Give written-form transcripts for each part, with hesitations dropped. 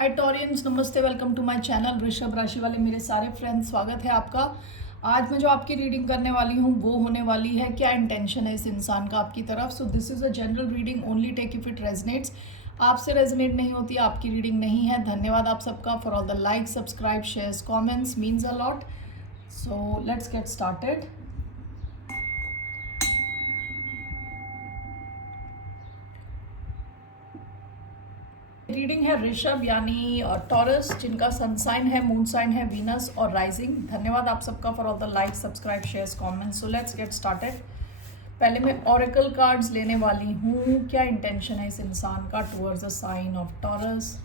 हाय Taureans, नमस्ते, welcome to my channel. वृषभ राशि वाले मेरे सारे फ्रेंड्स, स्वागत है आपका। आज मैं जो आपकी रीडिंग करने वाली हूँ वो होने वाली है क्या इंटेंशन है इस इंसान का आपकी तरफ। So this is a general reading, only take if it resonates. आपसे रेजनेट नहीं होती, आपकी रीडिंग नहीं है। धन्यवाद आप सबका for all the like, subscribe, shares, comments, means a lot. So let's get started. Reading है ऋषभ यानी टॉरस, जिनका सन साइन है, मून साइन है वीनस और राइजिंग। धन्यवाद आप सबका for all the like, subscribe, shares, comments. So let's get started. पहले मैं ऑरेकल कार्ड्स लेने वाली हूँ। क्या इंटेंशन है इस इंसान का towards the sign of Taurus.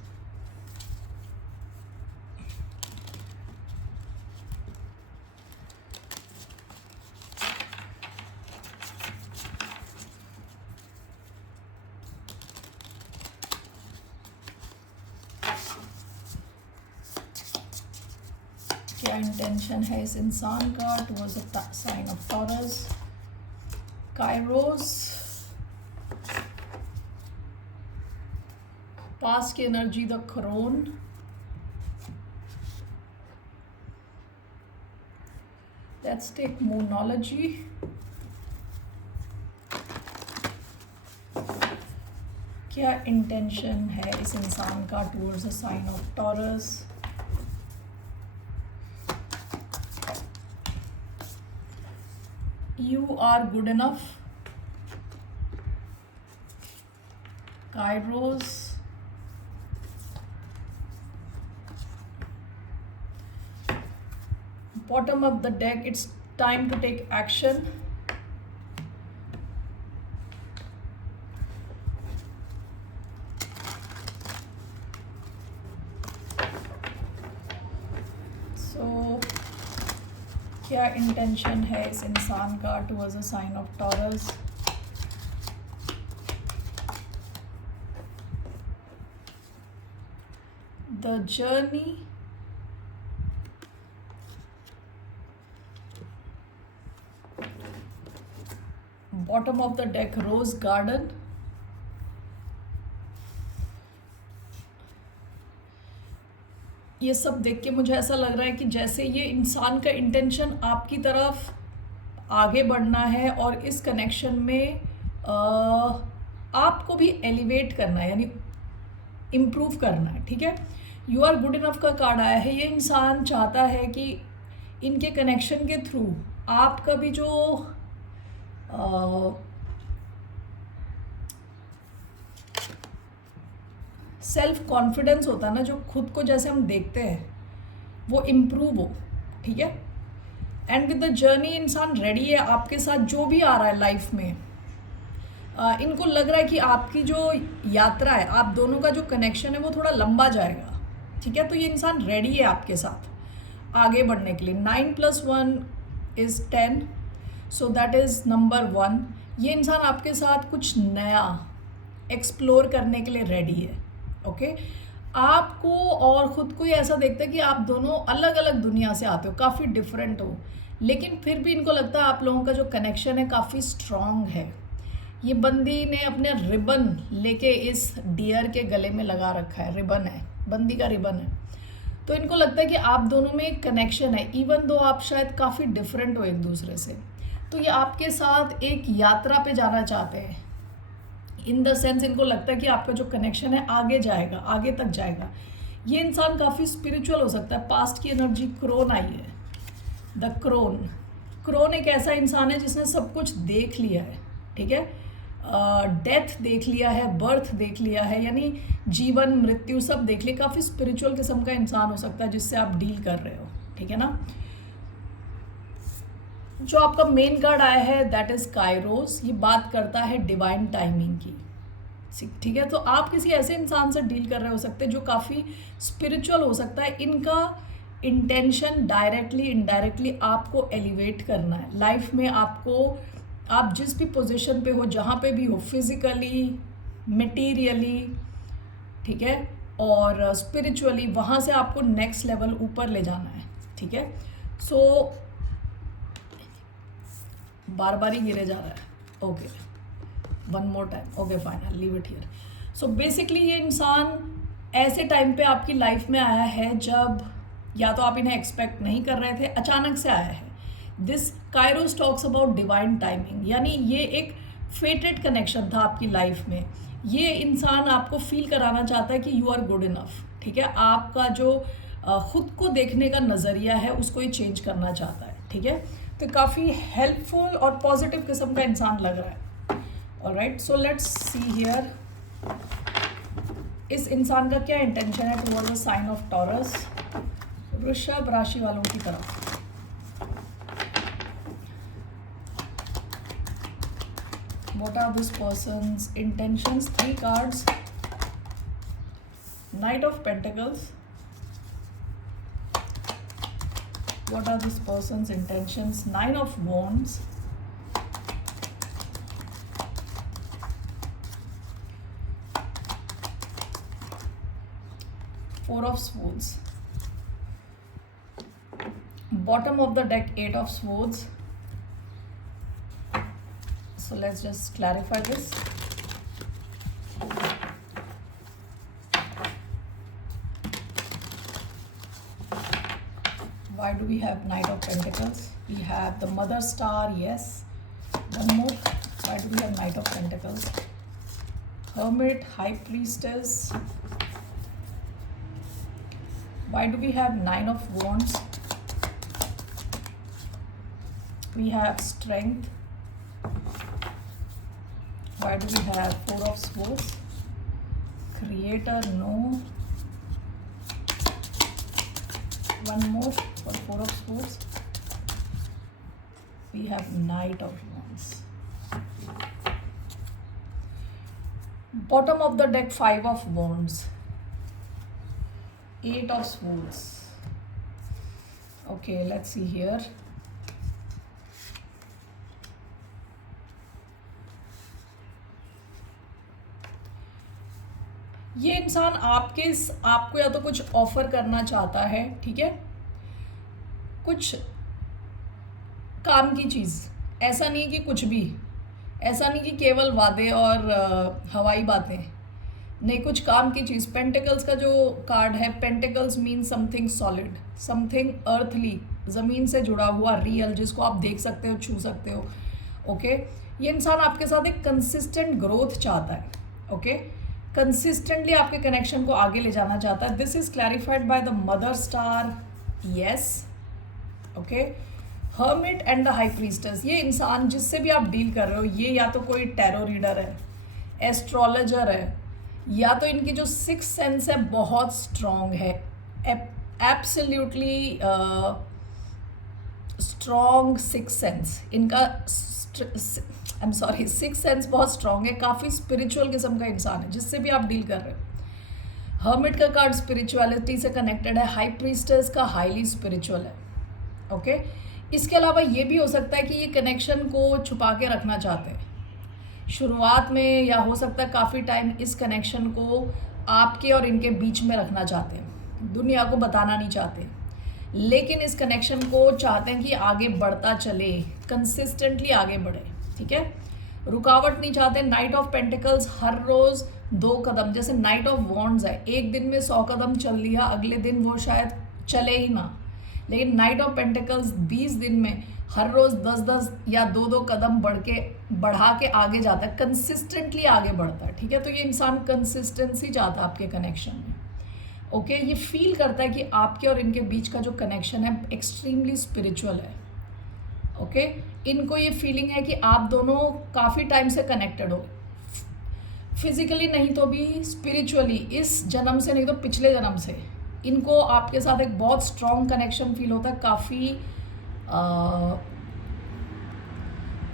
क्या इंटेंशन है इस इंसान का towards the sign of Taurus. Kairos, पास की energy the crone, let's take Moonology. क्या इंटेंशन है इस इंसान का towards the sign of Taurus. You are good enough. Kairos. Bottom of the deck, it's time to take action. So क्या intention है इस इंसान का towards the sign of Taurus. The journey, bottom of the deck rose garden. ये सब देख के मुझे ऐसा लग रहा है कि जैसे ये इंसान का इंटेंशन आपकी तरफ आगे बढ़ना है और इस कनेक्शन में आपको भी एलिवेट करना है, यानी इम्प्रूव करना है। ठीक है, यू आर गुड इनफ का कार्ड आया है। ये इंसान चाहता है कि इनके कनेक्शन के थ्रू आपका भी जो सेल्फ कॉन्फिडेंस होता है ना, जो खुद को जैसे हम देखते हैं, वो इम्प्रूव हो। ठीक है, एंड विद द जर्नी इंसान रेडी है आपके साथ जो भी आ रहा है लाइफ में। इनको लग रहा है कि आपकी जो यात्रा है, आप दोनों का जो कनेक्शन है वो थोड़ा लंबा जाएगा। ठीक है, तो ये इंसान रेडी है आपके साथ आगे बढ़ने के लिए। 9+1 is 10, so that is number 1। ये इंसान आपके साथ कुछ नया एक्सप्लोर करने के लिए रेडी है। ओके, आपको और ख़ुद को ही ऐसा देखता है कि आप दोनों अलग अलग दुनिया से आते हो, काफ़ी डिफरेंट हो, लेकिन फिर भी इनको लगता है आप लोगों का जो कनेक्शन है काफ़ी स्ट्रॉन्ग है। ये बंदी ने अपने रिबन लेके इस डियर के गले में लगा रखा है। रिबन है, बंदी का रिबन है। तो इनको लगता है कि आप दोनों में एक कनेक्शन है, इवन दो आप शायद काफ़ी डिफरेंट हो एक दूसरे से। तो ये आपके साथ एक यात्रा पे जाना चाहते हैं। इन द सेंस इनको लगता है कि आपका जो कनेक्शन है आगे जाएगा, आगे तक जाएगा। ये इंसान काफ़ी स्पिरिचुअल हो सकता है। पास्ट की एनर्जी क्रोन आई है, द क्रोन। क्रोन एक ऐसा इंसान है जिसने सब कुछ देख लिया है। ठीक है, डेथ देख लिया है, बर्थ देख लिया है, यानी जीवन मृत्यु सब देख लिया। काफ़ी स्पिरिचुअल किस्म का इंसान हो सकता है जिससे आप डील कर रहे हो। ठीक है ना। जो आपका मेन कार्ड आया है दैट इज काइरोस। ये बात करता है डिवाइन टाइमिंग की। ठीक है, तो आप किसी ऐसे इंसान से डील कर रहे हो सकते हैं जो काफ़ी स्पिरिचुअल हो सकता है। इनका इंटेंशन डायरेक्टली इनडायरेक्टली आपको एलिवेट करना है लाइफ में। आपको, आप जिस भी पोजीशन पे हो, जहाँ पे भी हो, फिजिकली, मटेरियली, ठीक है, और स्पिरिचुअली, वहाँ से आपको नेक्स्ट लेवल ऊपर ले जाना है। ठीक है, सो बार बार ही गिरे जा रहा है। Okay, one more time. Okay fine, I leave it here. So basically ये इंसान ऐसे टाइम पे आपकी लाइफ में आया है जब या तो आप इन्हें एक्सपेक्ट नहीं कर रहे थे, अचानक से आया है। This Kairos talks about divine timing, यानी ये एक फेटेड कनेक्शन था आपकी लाइफ में। ये इंसान आपको फील कराना चाहता है कि यू आर गुड इनफ, ठीक है। आपका जो खुद को देखने का नज़रिया है उसको ये चेंज करना चाहता है, ठीक है। तो काफ़ी हेल्पफुल और पॉजिटिव किस्म का इंसान लग रहा है। Alright, so let's see here इस इंसान का क्या इंटेंशन है towards the sign of Taurus, वृषभ राशि वालों की तरफ। What are this person's intentions? 3 cards. Knight of Pentacles. What are this person's intentions? 9 of Wands. Four of Swords. Bottom of the deck, 8 of Swords. So let's just clarify this. Why do we have Knight of Pentacles? We have the Mother Star, yes. One more. Why do we have Knight of Pentacles? Hermit, High Priestess. Why do we have 9 of Wands? We have Strength. Why do we have 4 of Swords? Creator, no. One more for 4 of Swords. We have Knight of Wands. Bottom of the deck, 5 of Wands. 8 of Swords. Okay, let's see here. ये इंसान आपको या तो कुछ offer करना चाहता है, ठीक है, कुछ काम की चीज़। ऐसा नहीं कि कुछ भी, ऐसा नहीं कि केवल वादे और हवाई बातें, नहीं, कुछ काम की चीज़। पेंटिकल्स का जो कार्ड है, pentacles mean something solid, something earthly, ज़मीन से जुड़ा हुआ, रियल, जिसको आप देख सकते हो, छू सकते हो। ओके, ये इंसान आपके साथ एक कंसिस्टेंट ग्रोथ चाहता है। ओके, कंसिस्टेंटली आपके कनेक्शन को आगे ले जाना चाहता है। This is clarified by the mother star, yes. Okay, hermit and the high priestess. ये इंसान जिससे भी आप डील कर रहे हो, ये या तो कोई टैरो रीडर है, एस्ट्रोलॉजर है, या तो इनकी जो सिक्स सेंस है बहुत स्ट्रॉन्ग है, एब्सोल्युटली स्ट्रॉन्ग सिक्स सेंस इनका, I am sorry, six sense बहुत स्ट्रॉन्ग है। काफ़ी स्पिरिचुअल किस्म का इंसान है जिससे भी आप डील कर रहे हो। हर्मिट का कार्ड स्पिरिचुअलिटी से कनेक्टेड है, हाई प्रीस्टेस का हाईली स्पिरिचुअल है। ओके, इसके अलावा ये भी हो सकता है कि ये कनेक्शन को छुपा के रखना चाहते हैं शुरुआत में, या हो सकता है काफ़ी टाइम इस कनेक्शन को आपके और इनके बीच में रखना चाहते हैं, दुनिया को बताना नहीं चाहते, लेकिन इस कनेक्शन को चाहते हैं कि आगे बढ़ता चले, कंसिस्टेंटली आगे बढ़े, ठीक है, रुकावट नहीं चाहते। नाइट ऑफ पेंटिकल्स हर रोज़ 2 कदम, जैसे नाइट ऑफ वॉन्ड्स है, एक दिन में 100 कदम चल लिया, अगले दिन वो शायद चले ही ना, लेकिन नाइट ऑफ पेंटिकल्स 20 दिन में हर रोज़ 10-10 या 2-2 कदम बढ़ा के आगे जाता है, कंसिस्टेंटली आगे बढ़ता है, ठीक है। तो ये इंसान कंसिस्टेंसी चाहता है आपके कनेक्शन में। ओके, ये फील करता है कि आपके और इनके बीच का जो कनेक्शन है एक्सट्रीमली स्पिरिचुअल है। ओके, इनको ये फीलिंग है कि आप दोनों काफ़ी टाइम से कनेक्टेड हो, फिजिकली नहीं तो भी स्पिरिचुअली, इस जन्म से नहीं तो पिछले जन्म से इनको आपके साथ एक बहुत स्ट्रॉन्ग कनेक्शन फील होता है, काफ़ी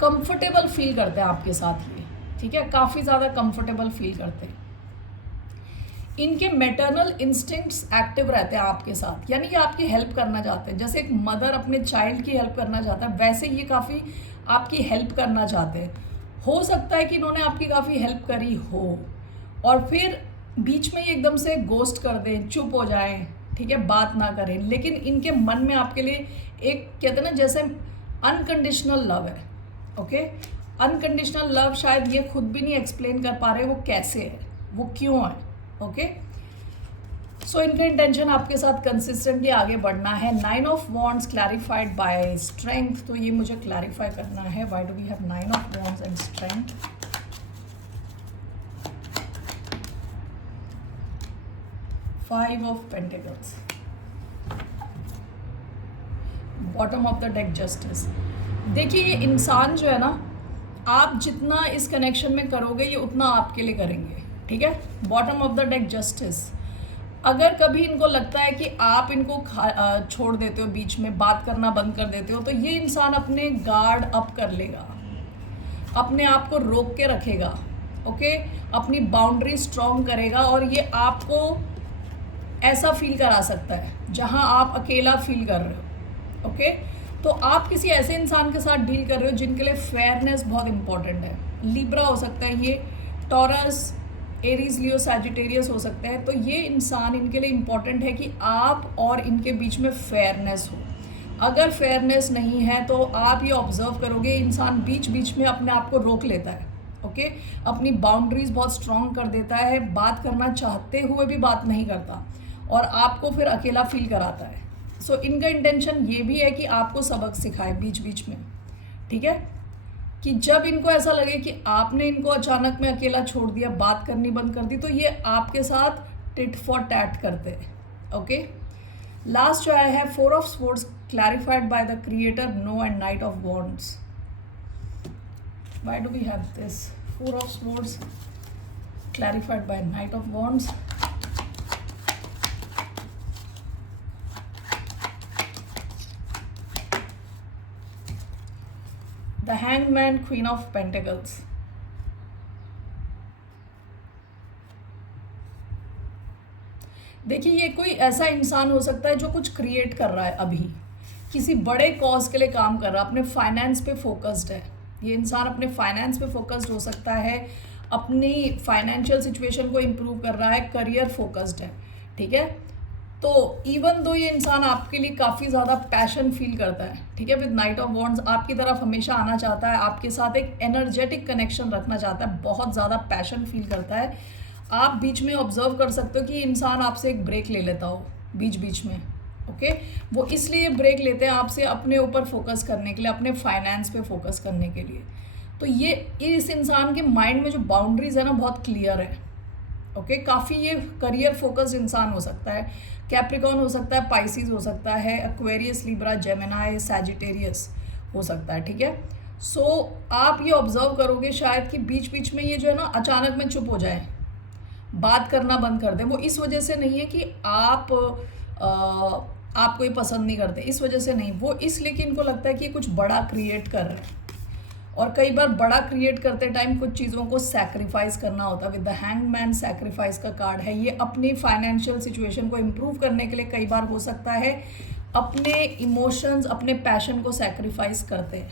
कंफर्टेबल फील करते हैं आपके साथ ये, ठीक है, काफ़ी ज़्यादा कंफर्टेबल फील करते हैं। इनके मैटरनल इंस्टिंक्ट्स एक्टिव रहते हैं आपके साथ, यानी कि आपकी हेल्प करना चाहते हैं, जैसे एक मदर अपने चाइल्ड की हेल्प करना चाहता है, वैसे ये काफ़ी आपकी हेल्प करना चाहते हैं। हो सकता है कि इन्होंने आपकी काफ़ी हेल्प करी हो और फिर बीच में ही एकदम से गोस्ट कर दें, चुप हो जाएं, ठीक है, बात ना करें, लेकिन इनके मन में आपके लिए एक, कहते हैं ना, जैसे अनकंडीशनल लव है। ओके, अनकंडीशनल लव शायद ये खुद भी नहीं एक्सप्लेन कर पा रहे वो कैसे है, वो क्यों है। ओके, सो इनका इंटेंशन आपके साथ कंसिस्टेंटली आगे बढ़ना है। 9 of wands clarified by strength, तो ये मुझे क्लैरिफाई करना है। Why do we have 9 of wands and strength? 5 of pentacles, bottom of the deck justice. देखिए ये इंसान जो है ना, आप जितना इस कनेक्शन में करोगे ये उतना आपके लिए करेंगे, ठीक है। Bottom of the deck justice. अगर कभी इनको लगता है कि आप इनको छोड़ देते हो, बीच में बात करना बंद कर देते हो, तो ये इंसान अपने गार्ड अप कर लेगा, अपने आप को रोक के रखेगा, ओके, अपनी बाउंड्री स्ट्रॉन्ग करेगा और ये आपको ऐसा फील करा सकता है जहां आप अकेला फील कर रहे हो, ओके। तो आप किसी ऐसे इंसान के साथ डील कर रहे हो जिनके लिए फेयरनेस बहुत इंपॉर्टेंट है। लिब्रा हो सकता है ये, टॉरस, एरीज, लियो, सैजिटेरियस हो सकते हैं। तो ये इंसान, इनके लिए इम्पॉर्टेंट है कि आप और इनके बीच में फेयरनेस हो। अगर फेयरनेस नहीं है तो आप ये ऑब्जर्व करोगे इंसान बीच बीच में अपने आप को रोक लेता है, ओके, अपनी बाउंड्रीज बहुत स्ट्रॉन्ग कर देता है, बात करना चाहते हुए भी बात नहीं करता और आपको फिर अकेला फील कराता है। सो इनका इंटेंशन ये भी है कि आपको सबक सिखाए बीच बीच में, ठीक है, कि जब इनको ऐसा लगे कि आपने इनको अचानक में अकेला छोड़ दिया, बात करनी बंद कर दी, तो ये आपके साथ टिट फॉर टैट करते हैं, ओके। लास्ट जो आया है 4 of swords clarified by the creator, no and knight of wands. Why do we have this 4 of swords clarified by knight of wands? The Hanged Man, Queen of Pentacles. देखिए ये कोई ऐसा इंसान हो सकता है जो कुछ क्रिएट कर रहा है, अभी किसी बड़े कॉज के लिए काम कर रहा है, अपने फाइनेंस पे फोकस्ड है। ये इंसान अपने फाइनेंस पे फोकस्ड हो सकता है, अपनी फाइनेंशियल सिचुएशन को इम्प्रूव कर रहा है, करियर फोकस्ड है, ठीक है। तो इवन दो ये इंसान आपके लिए काफ़ी ज़्यादा पैशन फील करता है, ठीक है, विद नाइट ऑफ वॉन्ड्स आपकी तरफ हमेशा आना चाहता है, आपके साथ एक एनर्जेटिक कनेक्शन रखना चाहता है, बहुत ज़्यादा पैशन फील करता है। आप बीच में ऑब्जर्व कर सकते हो कि इंसान आपसे एक ब्रेक ले लेता हो बीच बीच में, ओके। वो इसलिए ब्रेक लेते हैं आपसे अपने ऊपर फोकस करने के लिए, अपने फाइनेंस पे फोकस करने के लिए। तो ये इस इंसान के माइंड में जो बाउंड्रीज है ना बहुत क्लियर है, ओके। काफ़ी ये करियर फोकस्ड इंसान हो सकता है, कैप्रिकॉन हो सकता है, पाइसिस हो सकता है, एक्वेरियस, लिब्रा, जेमिनाई, सैजिटेरियस हो सकता है, ठीक है। सो आप ये ऑब्जर्व करोगे शायद कि बीच बीच में ये जो है ना अचानक में चुप हो जाए, बात करना बंद कर दें। वो इस वजह से नहीं है कि आपको ये पसंद नहीं करते, इस वजह से नहीं, वो इसलिए कि इनको लगता है कि कुछ बड़ा क्रिएट कर रहे हैं और कई बार बड़ा क्रिएट करते टाइम कुछ चीज़ों को सैक्रिफाइस करना होता है। With the hanged man sacrifice का कार्ड है, ये अपनी फाइनेंशियल सिचुएशन को इम्प्रूव करने के लिए कई बार हो सकता है अपने इमोशंस, अपने पैशन को सैक्रिफाइस करते हैं,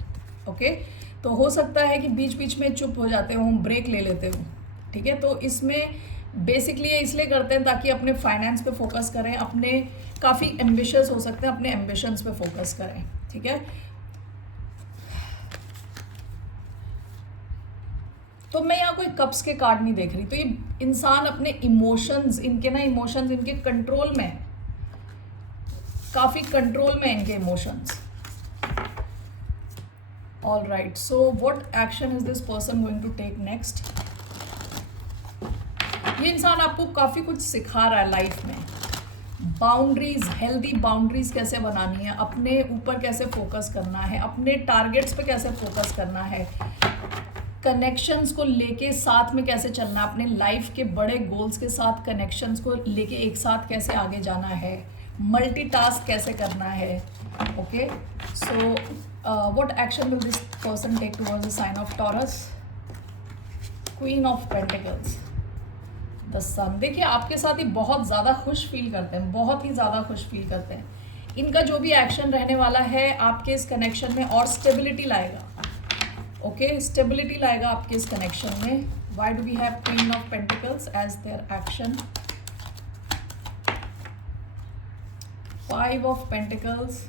ओके। तो हो सकता है कि बीच बीच में चुप हो जाते हो, ब्रेक ले लेते हो, ठीक है। तो इसमें बेसिकली ये इसलिए करते हैं ताकि अपने फाइनेंस पे फोकस करें, अपने काफ़ी एम्बिशियस हो सकते हैं, अपने एम्बिशंस पे फोकस करें, ठीक है। तो मैं यहाँ कोई कप्स के कार्ड नहीं देख रही, तो ये इंसान अपने इमोशंस, इनके ना इमोशंस इनके कंट्रोल में, काफ़ी कंट्रोल में इनके emotions. All right, so what action is this person going to take next? ये इंसान आपको काफ़ी कुछ सिखा रहा है लाइफ में, बाउंड्रीज, हेल्दी बाउंड्रीज कैसे बनानी है, अपने ऊपर कैसे फोकस करना है, अपने टारगेट्स पे कैसे फोकस करना है, कनेक्शंस को लेके साथ में कैसे चलना, अपने लाइफ के बड़े गोल्स के साथ कनेक्शंस को लेके एक साथ कैसे आगे जाना है, मल्टीटास्क कैसे करना है, okay. So what action will this person take towards the sign of Taurus? Queen of pentacles, the sun. देखिए आपके साथ ही बहुत ज़्यादा खुश फील करते हैं, बहुत ही ज़्यादा खुश फील करते हैं। इनका जो भी एक्शन रहने वाला है आपके इस कनेक्शन में और स्टेबिलिटी लाएगा, ओके, स्टेबिलिटी लाएगा आपके इस कनेक्शन में। Why do we have queen of pentacles as their action? 5 of pentacles,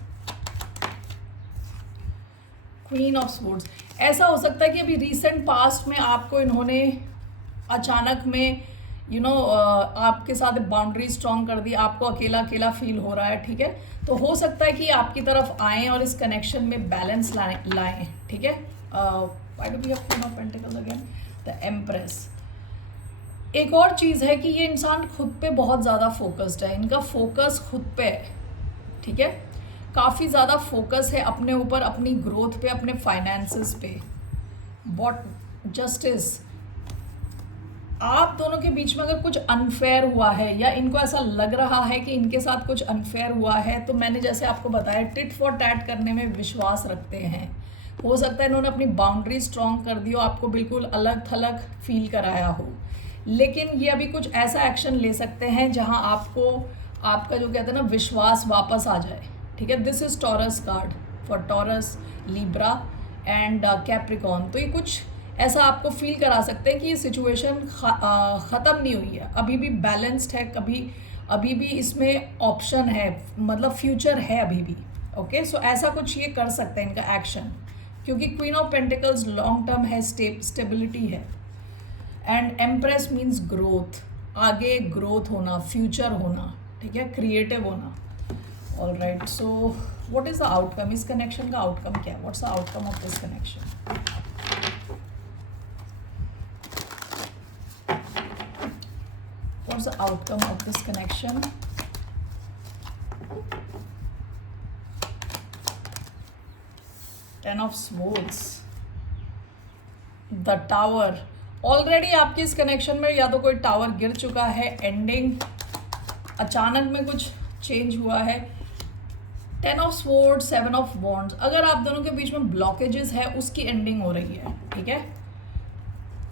queen of swords. ऐसा हो सकता है कि अभी रिसेंट पास्ट में आपको इन्होंने अचानक में आपके साथ बाउंड्री स्ट्रॉन्ग कर दी, आपको अकेला अकेला फील हो रहा है, ठीक है। तो हो सकता है कि आपकी तरफ आएँ और इस कनेक्शन में बैलेंस लाएँ, ठीक है। Why do we have queen of pentacles again, the empress. एक और चीज़ है कि ये इंसान खुद पे बहुत ज़्यादा फोकस्ड है, इनका फोकस खुद पे है, ठीक है। काफ़ी ज़्यादा फोकस है अपने ऊपर, अपनी ग्रोथ पे, अपने फाइनेंसेस पे। जस्टिस, आप दोनों के बीच में अगर कुछ अनफेयर हुआ है या इनको ऐसा लग रहा है कि इनके साथ कुछ अनफेयर हुआ है, तो मैंने जैसे आपको बताया टिट फॉर टैट करने में विश्वास रखते हैं। हो सकता है इन्होंने अपनी बाउंड्री स्ट्रॉन्ग कर दी हो, आपको बिल्कुल अलग थलग फील कराया हो, लेकिन ये अभी कुछ ऐसा एक्शन ले सकते हैं जहां आपको आपका जो कहते हैं ना विश्वास वापस आ जाए, ठीक है। This is taurus card for taurus, Libra and Capricorn. तो ये कुछ ऐसा आपको फील करा सकते हैं कि ये सिचुएशन ख़त्म नहीं हुई है, अभी भी बैलेंस्ड है, अभी भी इसमें ऑप्शन है, मतलब फ्यूचर है अभी भी। ओके, सो ऐसा कुछ ये कर सकते हैं इनका एक्शन, क्योंकि queen of pentacles long term है, स्टेबिलिटी है, एंड एम्प्रेस मीन्स ग्रोथ, आगे ग्रोथ होना, फ्यूचर होना, ठीक है, क्रिएटिव होना। All right, so what is the outcome, इस कनेक्शन का आउटकम क्या है, what's the outcome of this connection. What's the outcome of this connection? Ten of Swords, the Tower। Already आपके इस कनेक्शन में या तो कोई टावर गिर चुका है, एंडिंग अचानक में कुछ चेंज हुआ है। Ten of sword, seven of wands, अगर आप दोनों के बीच में ब्लॉकेजेस है उसकी एंडिंग हो रही है, ठीक है।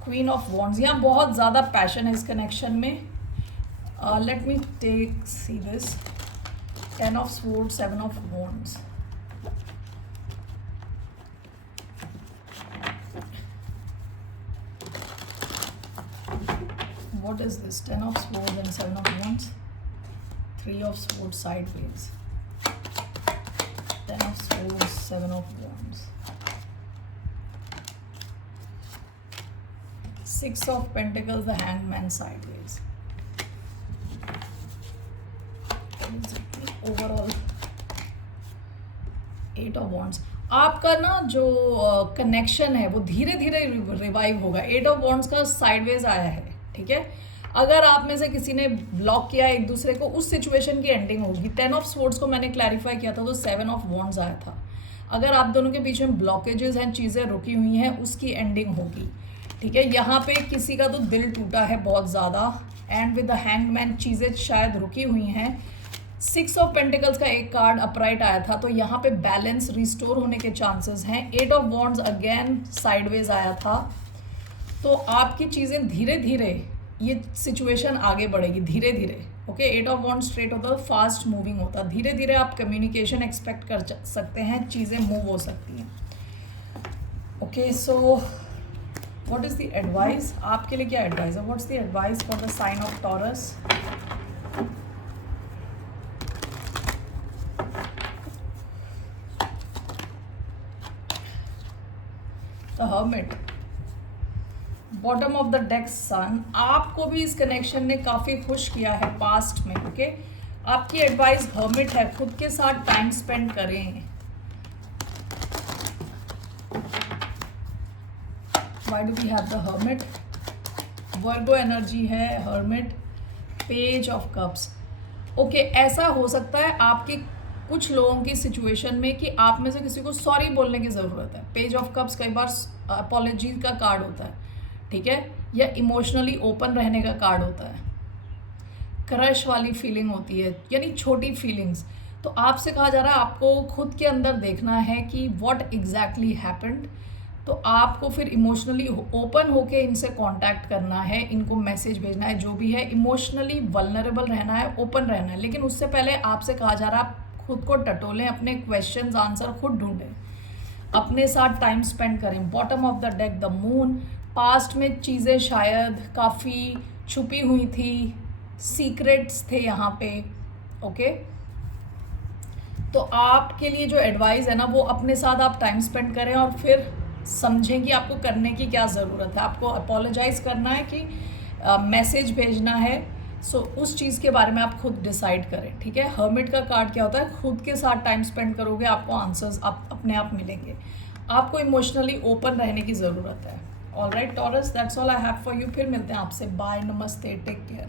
क्वीन ऑफ वॉन्ड्स, यहाँ बहुत ज़्यादा पैशन है इस कनेक्शन में। Let me see this. Ten of Swords, Seven of Wands. What is this? Ten of Swords and Seven of Wands. Three of Swords sideways. Ten of Swords, Seven of Wands. Six of Pentacles, the Hanged Man sideways. Overall eight of wands, आपका ना जो connection है वो धीरे धीरे revive होगा। Eight of wands का sideways आया है, ठीक है। अगर आप में से किसी ने ब्लॉक किया एक दूसरे को, उस सिचुएशन की एंडिंग होगी। टेन ऑफ स्वॉर्ड्स को मैंने क्लैरिफाई किया था तो सेवन ऑफ वॉन्ड्स आया था। अगर आप दोनों के बीच में ब्लॉकेजेस हैं, चीज़ें रुकी हुई हैं, उसकी एंडिंग होगी, ठीक है। यहाँ पे किसी का तो दिल टूटा है बहुत ज़्यादा, and with the hanged man चीज़ें शायद रुकी हुई हैं। सिक्स ऑफ पेंटिकल्स का एक कार्ड अपराइट आया था, तो यहाँ पे बैलेंस रिस्टोर होने के चांसेस हैं। Eight of wands again sideways आया था, तो आपकी चीज़ें धीरे धीरे, ये सिचुएशन आगे बढ़ेगी धीरे धीरे। Okay, eight of wands straight होता है, फास्ट मूविंग होता है, धीरे धीरे आप कम्युनिकेशन एक्सपेक्ट कर सकते हैं, चीज़ें मूव हो सकती हैं। Okay, so what is the advice, आपके लिए क्या एडवाइस है, what's the advice for the sign of Taurus. The hermit, bottom of the deck sun, आपको भी इस कनेक्शन ने काफ़ी खुश किया है पास्ट में। ओके, आपकी एडवाइस हर्मिट है, खुद के साथ टाइम स्पेंड करें। Why do we have the hermit, Virgo energy है, hermit, page of cups. Okay, ऐसा हो सकता है आपकी कुछ लोगों की सिचुएशन में कि आप में से किसी को सॉरी बोलने की ज़रूरत है। पेज ऑफ कप्स कई बार अपॉलॉजी का कार्ड होता है, ठीक है, या इमोशनली ओपन रहने का कार्ड होता है। क्रश वाली फीलिंग होती है, यानी छोटी फीलिंग्स। तो आपसे कहा जा रहा है आपको खुद के अंदर देखना है कि व्हाट एग्जैक्टली हैपेंड। तो आपको फिर इमोशनली ओपन होके इनसे कांटेक्ट करना है, इनको मैसेज भेजना है, जो भी है, इमोशनली वल्नरेबल रहना है, ओपन रहना है। लेकिन उससे पहले आपसे कहा जा रहा है आप खुद को टटोलें, अपने क्वेश्चंस आंसर खुद ढूंढें, अपने साथ टाइम स्पेंड करें। Bottom of the deck the moon, past में चीज़ें शायद काफ़ी छुपी हुई थी, सीक्रेट्स थे यहाँ पे। ओके, तो आपके लिए जो एडवाइस है ना, वो अपने साथ आप टाइम स्पेंड करें और फिर समझें कि आपको करने की क्या ज़रूरत है। आपको अपोलोजाइज़ करना है कि मैसेज भेजना है, सो उस चीज़ के बारे में आप खुद डिसाइड करें, ठीक है। हर्मिट का कार्ड क्या होता है, खुद के साथ टाइम स्पेंड करोगे आपको आंसर्स आप अपने आप मिलेंगे, आपको इमोशनली ओपन रहने की ज़रूरत है। Alright taurus, that's all I have for you. फिर मिलते हैं आपसे, बाय, नमस्ते, टेक केयर।